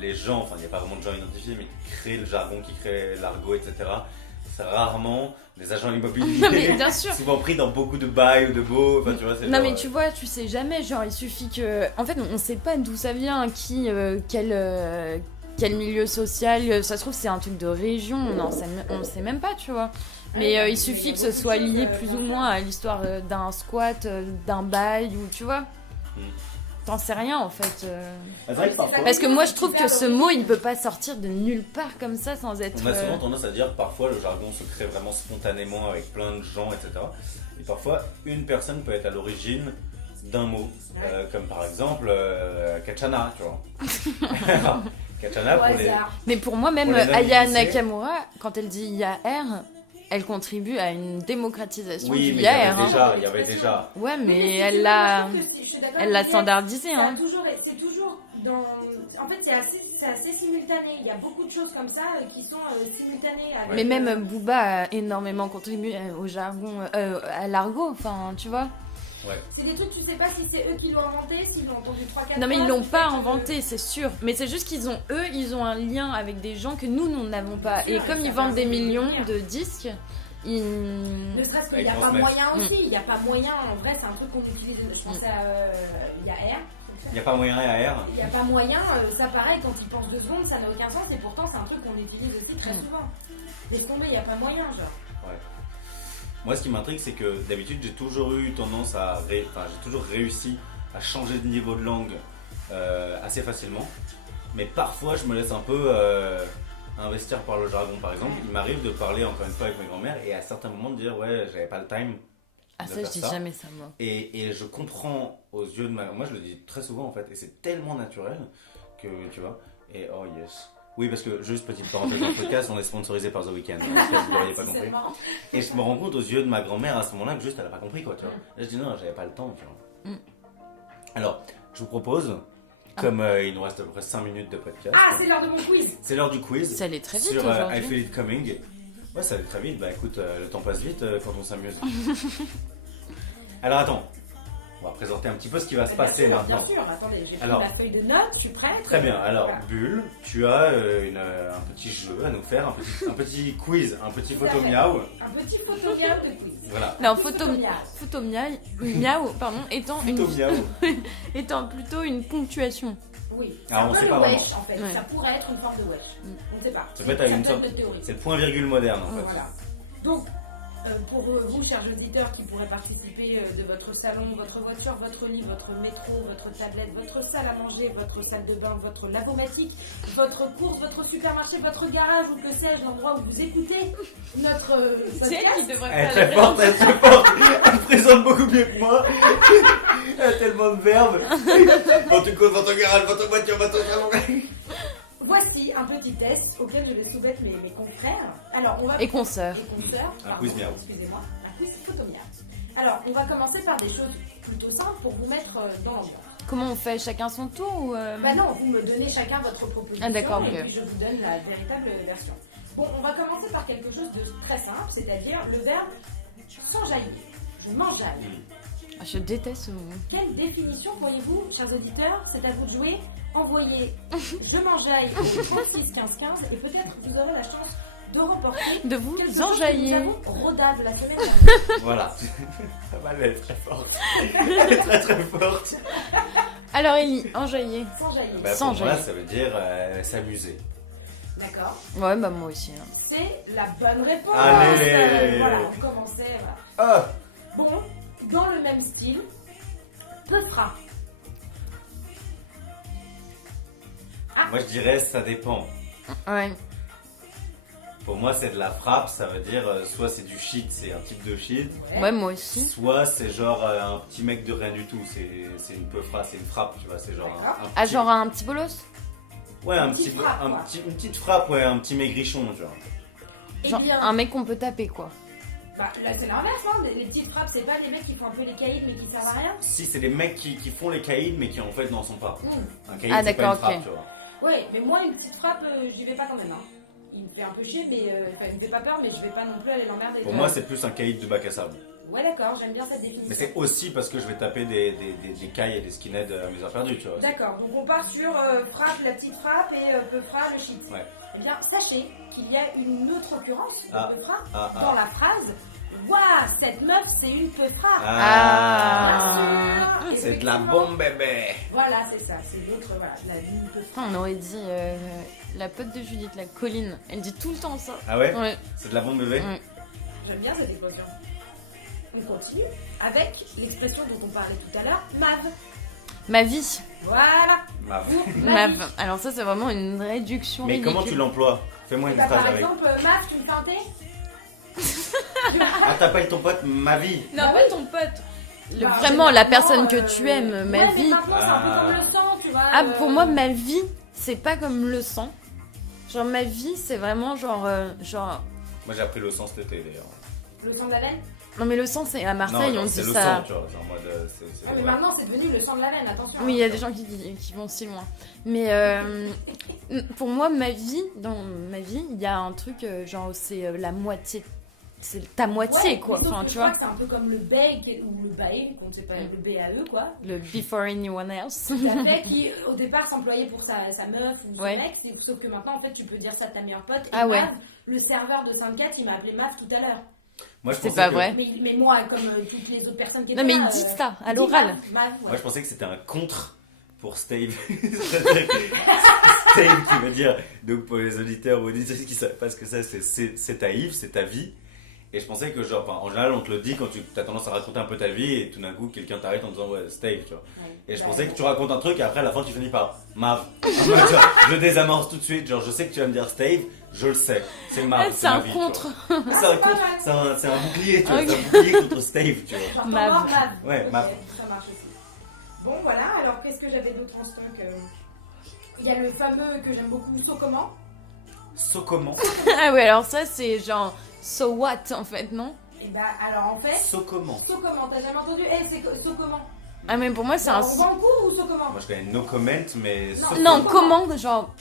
les gens, enfin il n'y a pas vraiment de gens identifiés, mais qui créent le jargon, qui créent l'argot, etc. C'est rarement des agents immobiliers. Non mais bien sûr. Souvent pris dans beaucoup de bails ou de baux. Enfin, tu vois, non genre, mais tu vois, tu sais jamais. Genre il suffit que, en fait, on sait pas d'où ça vient, quel milieu social. Ça se trouve c'est un truc de région. On sait même pas, tu vois. Mais il suffit que ce soit lié plus ou moins à l'histoire d'un squat, d'un bail ou tu vois. T'en sais rien en fait. Parce que moi je trouve que ce mot il peut pas sortir de nulle part comme ça sans être. On a souvent tendance à dire que parfois le jargon se crée vraiment spontanément avec plein de gens, etc. Et parfois une personne peut être à l'origine d'un mot, comme par exemple Kachana, tu vois. Kachana pour les. Mais pour moi même Aya Nakamura, quand elle dit IAR, elle contribue à une démocratisation du IAR. Il y avait déjà. Ouais, mais elle l'a standardisé. C'est toujours dans. En fait, c'est assez simultané. Il y a beaucoup de choses comme ça qui sont simultanées. Avec, mais même Booba a énormément contribué au jargon, à l'argot, enfin, tu vois. Ouais. C'est des trucs, tu sais pas si c'est eux qui l'ont inventé, s'ils l'ont entendu 3-4 Non mais ils l'ont pas inventé, c'est sûr. Mais c'est juste qu'ils ont, ils ont un lien avec des gens que nous n'avons pas. Et comme ils vendent des millions de disques, ne serait-ce qu'il n'y a pas moyen aussi. Il n'y a pas moyen, en vrai c'est un truc qu'on utilise, je pensais à IAR. Il n'y a pas moyen IAR. Il n'y a pas moyen, ça pareil, quand ils pensent 2 secondes, ça n'a aucun sens et pourtant c'est un truc qu'on utilise aussi très souvent. Laisse tomber, il n'y a pas moyen, genre. Ouais. Moi, ce qui m'intrigue, c'est que d'habitude, j'ai toujours eu tendance j'ai toujours réussi à changer de niveau de langue assez facilement. Mais parfois, je me laisse un peu investir par le jargon. Par exemple, il m'arrive de parler encore une fois avec mes grand-mères et à certains moments de dire ouais, j'avais pas le time. Ah ça, je dis jamais ça, moi. Et je comprends aux yeux de moi, je le dis très souvent en fait, et c'est tellement naturel que tu vois. Et oh yes. Oui, parce que, juste petite parenthèse dans le podcast, on est sponsorisé par The Weeknd. Hein, si vous l'auriez pas C'est compris. marrant. Et je me rends compte aux yeux de ma grand-mère à ce moment-là que juste elle a pas compris quoi, tu vois. Là, je dis non, j'avais pas le temps, tu vois. Alors, je vous propose, comme il nous reste à peu près 5 minutes de podcast, Ah, c'est l'heure de mon quiz. c'est l'heure du quiz. Ça allait très vite sur I aujourd'hui. Feel It Coming. Ouais, ça allait très vite. Bah écoute, le temps passe vite quand on s'amuse. Alors attends, on va présenter un petit peu ce qui va se passer maintenant. Bien sûr, attendez, j'ai pris Alors. ma feuille de notes, je suis prête. Très bien, alors Voilà. Bulle, tu as un petit jeu à nous faire, un petit quiz, un petit Tout à photo fait. miaou. Un petit photo miaou de quiz. Voilà. Non, Photo miaou. miaou, pardon, étant, Photo miaou. étant plutôt une ponctuation. Oui. C'est Ah, un on peu sait le pas wesh, vraiment. en fait. Ouais. Ça pourrait être une forme de wesh. On ne sait pas. Ça peut être une donne sorte- de théorie. C'est le point virgule moderne en fait. Voilà. Donc, pour vous, chers auditeurs, qui pourraient participer de votre salon, votre voiture, votre lit, votre métro, votre tablette, votre salle à manger, votre salle de bain, votre lavomatique, votre course, votre supermarché, votre garage ou que sais-je, l'endroit où vous écoutez notre C'est elle qui podcast. devrait Elle est faire très forte, elle est très forte. Elle présente beaucoup mieux que moi. Elle a tellement de verbes. Votre course, votre garage, votre voiture, votre salon. Voici un petit test auquel je vais soumettre mes confrères. Alors, on va... Et consoeur. Et consoeurs. Un Pardon, quiz miaou. Excusez-moi, un quiz photo miaou. Alors, on va commencer par des choses plutôt simples pour vous mettre dans l'ambiance. Comment on fait chacun son tour ou Bah non, vous me donnez chacun votre proposition Ah, d'accord, et ok. puis je vous donne la véritable version. Bon, on va commencer par quelque chose de très simple, c'est-à-dire le verbe s'enjailler. Je m'enjaille. Ah, je déteste ce mot. Quelle définition pourriez-vous, chers auditeurs, c'est à vous de jouer, envoyer je m'enjaille au 36 15 15 et peut-être vous aurez la chance de reporter De vous quelque chose que enjailler. nous avons rodable la semaine dernière. Voilà. Pas mal, elle est très forte. Elle est très très forte. Alors Ellie, enjailler. S'enjailler. Bah, Sans pour moi, jaillir. ça veut dire s'amuser. D'accord. Ouais, bah moi aussi. Hein. C'est la bonne réponse. Allez. Voilà, on commençait. Voilà. Ah. Bon, dans le même style, peufra. Moi, je dirais ça dépend. Ouais. Pour moi, c'est de la frappe. Ça veut dire soit c'est du shit, c'est un type de shit. Ouais, moi aussi. Soit c'est genre un petit mec de rien du tout. C'est une peu frappe, c'est une frappe, tu vois. C'est genre un Ah, petit- genre un petit bolos. Ouais, un Une petit, petite frappe, quoi. une petite frappe, ouais, un petit maigrichon, genre. Eh Genre bien, un mec qu'on peut taper, quoi. bah, là c'est l'inverse, hein. Les petites frappes, c'est pas les mecs qui font un peu les caïds mais qui servent à rien. Si, c'est des mecs qui font les caïds, mais qui en fait n'en sont pas. Un caïd, Ah, c'est pas d'accord, une frappe, ok. tu vois. Ouais, mais moi, une petite frappe, j'y vais pas quand même. Hein. Il me fait un peu chier, mais enfin, il me fait pas peur, mais je vais pas non plus aller l'emmerder. Pour moi, c'est plus un caïd de bac à sable. Ouais, d'accord, j'aime bien cette définition. Mais c'est aussi parce que je vais taper des cailles et des skinheads à mes heures perdues, tu vois. D'accord, donc on part sur frappe, la petite frappe et peufra, le shit. Ouais. Eh bien, sachez qu'il y a une autre occurrence de Ah. peufra Ah, dans la phrase. Waouh, cette meuf, c'est une peufra. Ah. Bien sûr. C'est de la Effectivement. bombe, bébé. Voilà, c'est ça, c'est l'autre, voilà, une peufra. Putain, on aurait dit la pote de Judith, la Colline. Elle dit tout le temps ça. Ah ouais, Ouais. c'est de la bombe, bébé. Ouais. J'aime bien cette expression. On continue avec l'expression dont on parlait tout à l'heure, Mav. Ma vie. Voilà. Bah, Ou Ma vie. vie. Alors ça, c'est vraiment une réduction mais ridicule. comment tu l'emploies? Fais-moi Eh une ben, phrase par avec. exemple, Mav, tu me fais un thé. Ah, t'appelles ton pote ma vie. Non, pas ton pote. Bah, Vraiment, la généralement, personne que tu aimes, ma ouais, vie. Mais maintenant, c'est un Ah. peu comme le sang, tu vois. Ah, pour moi, ma vie, c'est pas comme le sang. Genre, ma vie, c'est vraiment genre. Moi, j'ai appris le sang cet été d'ailleurs. Le sang de la veine. Non, mais le sang, c'est à Marseille, non, on c'est dit le ça. sang, tu vois. C'est en mode. C'est Ah, mais ouais. maintenant, c'est devenu le sang de la veine, attention. Oui, il y a des gens qui vont si loin. Mais pour moi, ma vie, dans ma vie, il y a un truc, genre, c'est la moitié. C'est ta moitié, Ouais, quoi. mais sauf Enfin, que tu je crois vois. que c'est un peu comme le beg ou le bae, qu'on ne sait pas, le BAE, quoi. Le before anyone else. La paix qui, au départ, s'employait pour sa meuf ou son Ouais. mec, sauf que maintenant, en fait, tu peux dire ça à ta meilleure pote. Et Ah ouais. Mav, le serveur de Sainte-Cat, il m'a appelé Mav tout à l'heure. Moi, je C'est pensais pas que- vrai. Mais moi, comme toutes les autres personnes qui étaient Non, mais là, il dit ça, à il dit l'oral. Mav, ouais. Moi, je pensais que c'était un contre pour Stave. C'est-à-dire Stave qui veut dire, donc pour les auditeurs ou auditrices qui savent pas ce que c'est ta Yves, c'est ta vie. Et je pensais que, genre, enfin, en général, on te le dit quand tu as tendance à raconter un peu ta vie et tout d'un coup, quelqu'un t'arrête en disant, ouais, Stave, tu vois. Ouais. Et je Bah, pensais que tu racontes un truc et après, à la fin, tu finis par Mav. En mode, genre, je désamorce tout de suite, genre, je sais que tu vas me dire Stave, je le sais, c'est Mav. Ah, c'est ma un vie, contre. tu vois. C'est un pas contre, mal. c'est un bouclier, tu vois, Ok. c'est un bouclier contre Stave, tu vois. Genre, Mav. Mav. Ouais, Ok, Mav. ça marche aussi. Bon, voilà, alors qu'est-ce que j'avais d'autre en stock Il y a le fameux que j'aime beaucoup, saut comment. So comment? Ah ouais, alors ça, c'est genre so what en fait, non? Et bah, alors en fait, So comment? so comment? T'as jamais entendu? C'est so comment? Ah, mais pour moi, c'est un. On va en cours ou so comment? Moi je connais no comment, mais Non. so Non, comment. comment? Genre.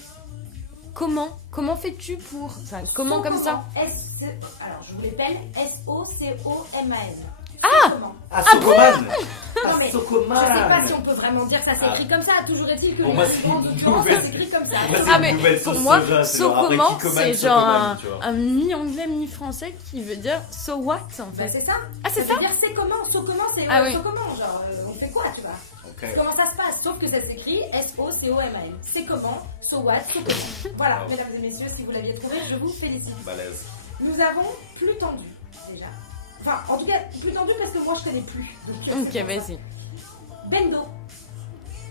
Comment fais-tu pour. Enfin, comment So comme ça? Alors, je vous l'épelle. S-O-C-O-M-A-N. Ah! Comment? Ah, Socoman! Non, mais Ah, je sais pas si on peut vraiment dire que ça s'écrit comme ça. Toujours est-il que Pour moi, c'est en une l'occurrence, nouvelle- ça s'écrit comme ça. Moi, c'est Ah, une mais nouvelle pour sauce moi, soja, c'est so genre, après, comment, qui commande, c'est so genre commande, tu vois. un mi-anglais, mi-français qui veut dire so what en Bah, fait. c'est ça. Ah, c'est Ça ça? veut dire c'est comment? So comment? C'est Ah oui. so comment? Genre, on fait quoi, tu vois? Ok. Comment ça se passe? Sauf que ça s'écrit S-O-C-O-M-A-N. C'est comment? So what? So comment? Voilà, Oh. mesdames et messieurs, si vous l'aviez trouvé, je vous félicite. Balèze. Nous avons plus tendu, déjà. Enfin, en tout cas, plus tendu parce que moi je connais plus. Donc, c'est Ok, pour ça. vas-y. Bendo.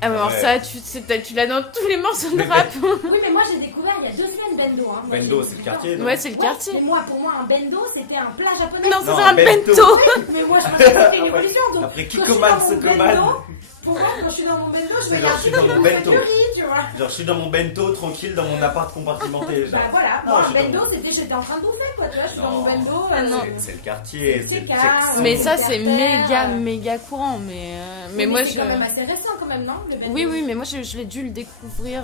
Ah, mais alors Ouais. ça, tu l'as dans tous les morceaux de rap. Oui, mais moi j'ai découvert il y a 2 semaines Bendo. Hein. Moi, Bendo, j'ai- c'est le quartier, non? Ouais, c'est le Ouais, quartier. mais moi, pour moi, un bendo c'était un plat japonais. Non, ça Non, c'est un bento. bento. Mais moi je pensais que c'était une évolution. Donc, Après, qui quand je suis commande dans ce mon commande? bendo, pour moi, quand je suis dans mon bendo, je C'est me genre, je suis dans mon je fais bento. du riz, tu vois. Genre, je suis dans mon bento, tranquille, dans mon appart compartimenté. Genre. Bah voilà, Non, moi, je un suis dans bendo mon- j'étais en train de bouffer quoi, tu vois, je suis dans Non. mon bendo. Ah, non. C'est le quartier, c'est le calme. Jackson. Mais ça, c'est Terre. méga courant. Mais moi, c'est je. quand même assez récent quand même, non le bendo. Oui, mais moi, je l'ai dû le découvrir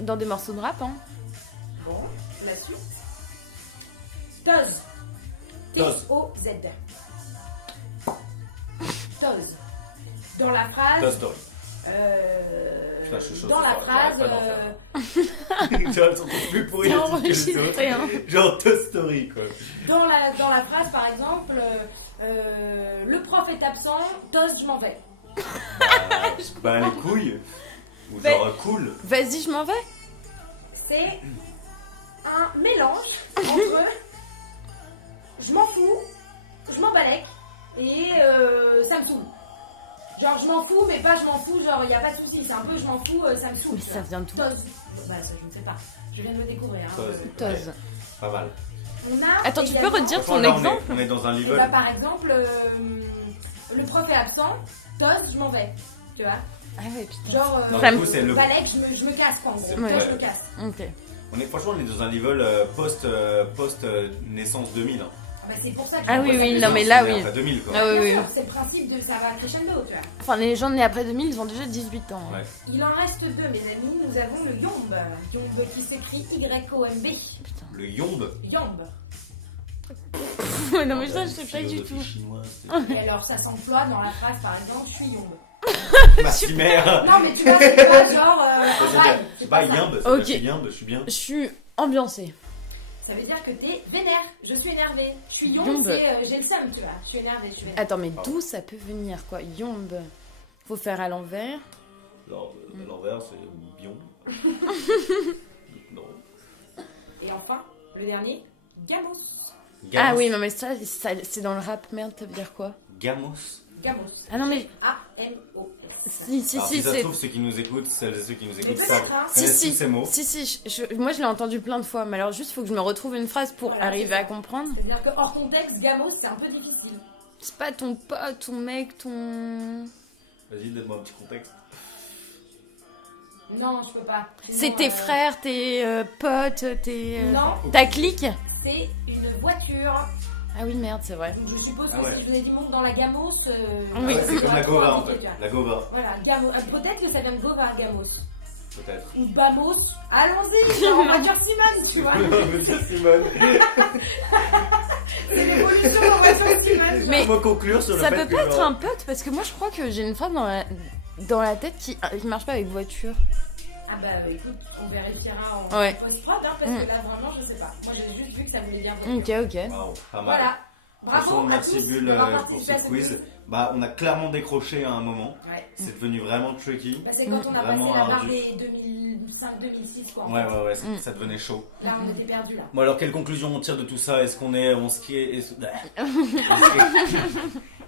dans des morceaux de rap. Hein. Bon, la suite. Toz. Toz. T-O-Z. Toz. Dans la phrase. Toy Story. Putain, je suis chaud Dans ce la soir, phrase. j'arrête pas d'en Tu vois, elles sont plus pourries C'est les trucs que les enregistré, hein. autres. Genre Toy Story, quoi. Dans la phrase, par exemple, le prof est absent, Toz, je m'en vais. Bah, les couilles. Ou Mais- genre cool. Vas-y, je m'en vais. C'est un mélange entre je m'en fous, je m'en balèque et ça me saoule. Genre je m'en fous, mais pas je m'en fous, genre il n'y a pas de souci, c'est un peu je m'en fous, ça me saoule. Mais tu ça vois. vient d'où? Toz. Bah ça je ne sais pas, je viens de le découvrir. Hein. Toz. Toz. Pas mal. On a Attends, tu peux également- redire Franchement, ton là, exemple? on est dans un Et level. bah, par exemple, le prof est absent, Toz, je m'en vais. Tu vois? Ah ouais, putain. Genre, Non, Ça du me- coup, c'est le. balèque, je me casse quoi en gros. Ouais. Tu vois, Ouais. je me casse. Ok. Franchement, on est dans un level post naissance 2000. Hein. Bah, c'est pour ça que Ah je oui, vois ça oui, que non, je- mais là, C'est oui. après 2000, quoi. Ah oui, Bien oui. sûr, c'est le principe de ça va crescendo, tu vois. Enfin, les gens nés après 2000, ils ont déjà 18 ans. hein. Ouais. Il en reste 2, mes amis. Nous avons le Yomb. Yomb qui s'écrit Y-O-M-B. Putain. Le Yomb. Yomb. Ouais, non, mais ça, je sais pas du Philosophie tout. chinoise, Et alors, ça s'emploie dans la phrase, par exemple, je suis Yomb. c'est- Ma chimère. Non, mais tu vois, c'est pas genre. C'est pareil, c'est pas ça. Yimb, c'est Ok. pas je suis Yimb, je suis bien. Je suis ambiancée. Ça veut dire que t'es vénère. Je suis énervée. Je suis Yomb, Yomb. c'est j'ai le seum, tu vois. Je suis énervée, je suis vénère. Attends, mais d'où ça peut venir, quoi? Yomb. Faut faire à l'envers. Alors, à l'envers, c'est Bion. Non. Et enfin, le dernier, Gamos. Ah oui, non, mais ça, c'est dans le rap. Merde, ça veut dire quoi? Gamos. Gamos. Ah non, mais. A-M-O-S. Si, Alors, si ça se c'est. trouve, ceux qui nous écoutent, celles et ceux qui nous écoutent peut-être, savent hein. connaissent Si, tous ces mots. Si, moi je l'ai entendu plein de fois, mais alors juste faut que je me retrouve une phrase pour Voilà, arriver c'est à ça. comprendre. C'est-à-dire que hors contexte, Gamos, c'est un peu difficile. C'est pas ton pote, ton mec, ton. Vas-y, donne-moi un petit contexte. Non, je peux pas. C'est Sinon, tes frères, tes potes, tes. Non, Ta clique? c'est une voiture. Ah oui, merde, c'est vrai. Donc je suppose que Ah ouais. si je vous ai dit monte dans la Gamos. Oui. Ah ouais, c'est comme la trop Gova en compliqué, fait. tu vois. La Gova, Voilà, Gamos. Peut-être que ça vient de Gova, Gamos. peut-être. Ou Bamos. Allons-y, genre, on va dire Simone, tu vois. Monsieur Simone. C'est l'évolution, on va dire Simone. Mais Comment conclure sur le ça fait peut que pas être genre- un pote parce que moi je crois que j'ai une phrase dans la tête qui marche pas avec voiture. Ah bah écoute, on vérifiera en Ouais. post-prod, hein, parce que là vraiment je sais pas. Moi j'ai juste vu que ça voulait dire voiture. Ok. Waouh, pas mal. Voilà. Bravo Franchement, à merci tous Bulle d'avoir pour participé ce à ce quiz. Bah, on a clairement décroché à un moment. Ouais. C'est devenu vraiment tricky. Bah, c'est quand on a Vraiment passé la barre ardu. des 2005-2006 quoi. en Ouais, fait. ouais, ça devenait chaud. Là on était perdu là. Bon, alors, quelle conclusion on tire de tout ça? Est-ce qu'on est,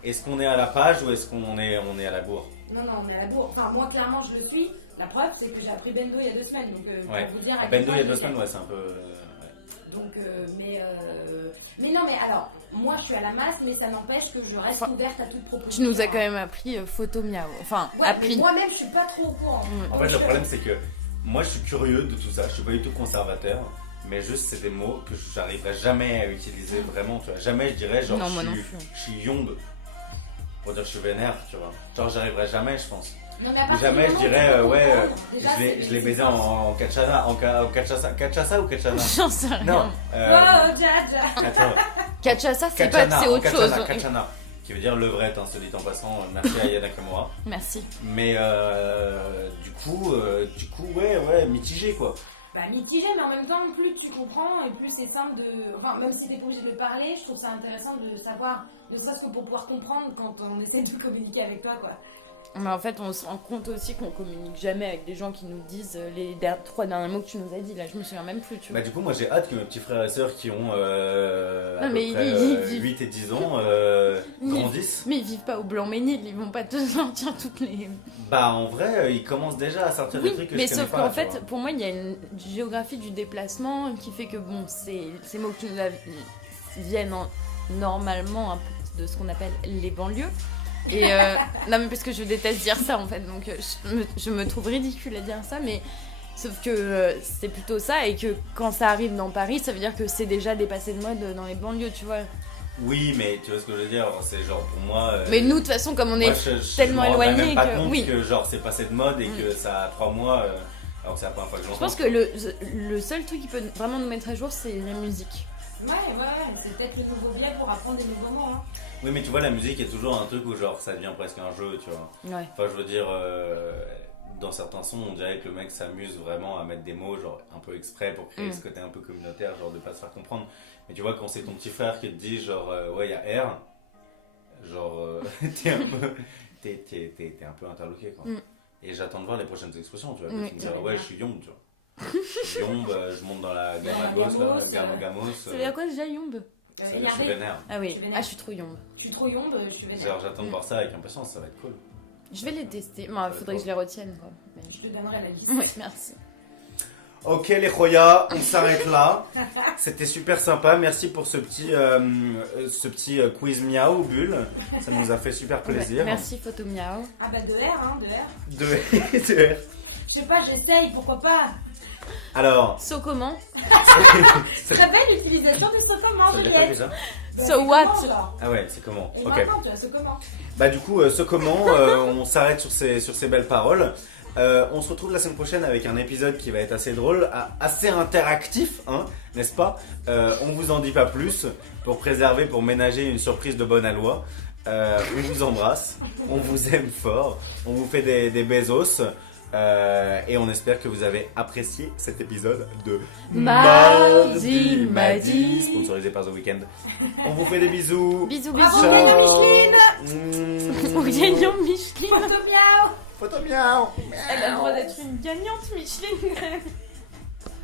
est-ce qu'on est à la page ou est-ce qu'on est, on est à la bourre? Non, on est à la bourre. Enfin, moi clairement je le suis. La preuve c'est que j'ai appris Bendo il y a 2 semaines. Donc Ouais. pour vous dire à Ah, quel Bendo, il y point a 2 je semaines, sais. ouais, c'est un peu. Donc, mais non, mais alors, moi je suis à la masse, mais ça n'empêche que je reste Enfin, ouverte à toute proposition. Tu nous as quand même appris photo miao. Enfin, Ouais, mais appris. moi-même je suis pas trop au courant. En fait, le problème, c'est que moi je suis curieux de tout ça, je suis pas du tout conservateur, mais juste c'est des mots que j'arriverai jamais à utiliser vraiment, tu vois. Jamais je dirais genre Non, moi non je suis yombe pour dire je suis vénère, tu vois. Genre j'arriverai jamais, je pense. Donc, à partir Jamais du je moment où dirais, tu ouais, comprends, déjà, je l'ai baisé en kachana, en kachasa, kachasa ou kachana? J'en sais rien. Non, Oh, Jaja. attends, Kachasa, c'est kachana, autre chose. kachana, kachana, qui veut dire levrette, hein, se dit en passant, merci à Yana Nakamura. Merci. Mais du coup, ouais, mitigé quoi. Bah, mitigé, mais en même temps, plus tu comprends et plus c'est simple de. Enfin, même si t'es pas obligé de parler, je trouve ça intéressant de savoir, ne serait-ce que pour pouvoir comprendre quand on essaie de communiquer avec toi, quoi. Mais en fait, on se rend compte aussi qu'on communique jamais avec des gens qui nous disent les 3 derniers mots que tu nous as dit. Là, je me souviens même plus, tu vois. Bah du coup moi j'ai hâte que mes petits frères et sœurs qui ont à Non, peu mais près, ils vivent- 8 et 10 ans grandissent. Mais ils vivent pas au Blanc-Ménil, ils vont pas te sortir toutes les. Bah en vrai ils commencent déjà à sortir Oui, des trucs que mais je connais sauf pas. qu'en tu fait, vois. pour moi, il y a une géographie du déplacement qui fait que, bon, ces mots que tu nous as viennent normalement un peu de ce qu'on appelle les banlieues. Et non, mais parce que je déteste dire ça en fait, donc je me trouve ridicule à dire ça, mais sauf que c'est plutôt ça, et que quand ça arrive dans Paris, ça veut dire que c'est déjà dépassé de mode dans les banlieues, tu vois. Oui mais tu vois ce que je veux dire, c'est genre pour moi... Mais nous, de toute façon, comme on est moi, je tellement me rendrais éloignés même pas que. compte Oui. que genre c'est passé de mode et que ça a 3 mois alors que c'est la première fois que Je j'entends. pense que le seul truc qui peut vraiment nous mettre à jour, c'est la musique. Ouais, c'est peut-être le nouveau biais pour apprendre des nouveaux mots, hein. Oui mais tu vois la musique est toujours un truc où genre ça devient presque un jeu, tu vois. Ouais. Enfin, je veux dire, dans certains sons, on dirait que le mec s'amuse vraiment à mettre des mots, genre un peu exprès pour créer ce côté un peu communautaire, genre de pas se faire comprendre. Mais tu vois, quand c'est ton petit frère qui te dit, genre, ouais, il y a R, genre, t'es un peu interloqué, quoi. Et j'attends de voir les prochaines expressions, tu vois. Tu me diras, ouais, je suis yombe, tu vois. Yombe, je monte dans la gamme gauche, là, gamos. Ça veut dire quoi déjà, Yombe? Ça veut dire je suis vénère. Ah oui, Je suis vénère. ah, je suis trop Yombe. Je suis trop yombe, je suis vénère. Genre, j'attends de voir ça avec impatience, ça va être cool. Je vais les tester. Bon, faudrait que je les retienne, quoi. Mais... Je te donnerai la liste. Ouais, merci. Ok les Roya, on s'arrête là. C'était super sympa. Merci pour ce petit quiz miaou bulle. Ça nous a fait super plaisir. Ouais, merci Photo Miao. Ah bah de R, hein, de R. De- Je sais pas, j'essaye, pourquoi pas. Alors, So comment? Je te rappelle l'utilisation de ce comment, ça veut dire quoi Juliette. déjà? Bah, So c'est what? comment, genre. Ah ouais, c'est comment? Et Ok. maintenant, tu vois, ce comment. Bah du coup, ce comment, on s'arrête sur ces belles paroles. On se retrouve la semaine prochaine avec un épisode qui va être assez drôle, assez interactif, hein, n'est-ce pas? On vous en dit pas plus pour préserver, pour ménager une surprise de bonne aloi. On vous embrasse, on vous aime fort, on vous fait des besos. Et on espère que vous avez apprécié cet épisode de Mardi, sponsorisé par The Weeknd. On vous fait des bisous. Bisous, Bravo, bisous. Gagnant Ciao. Pour gagnant Micheline. Photo miaou. Photo miaou. Elle a le droit d'être une gagnante Micheline.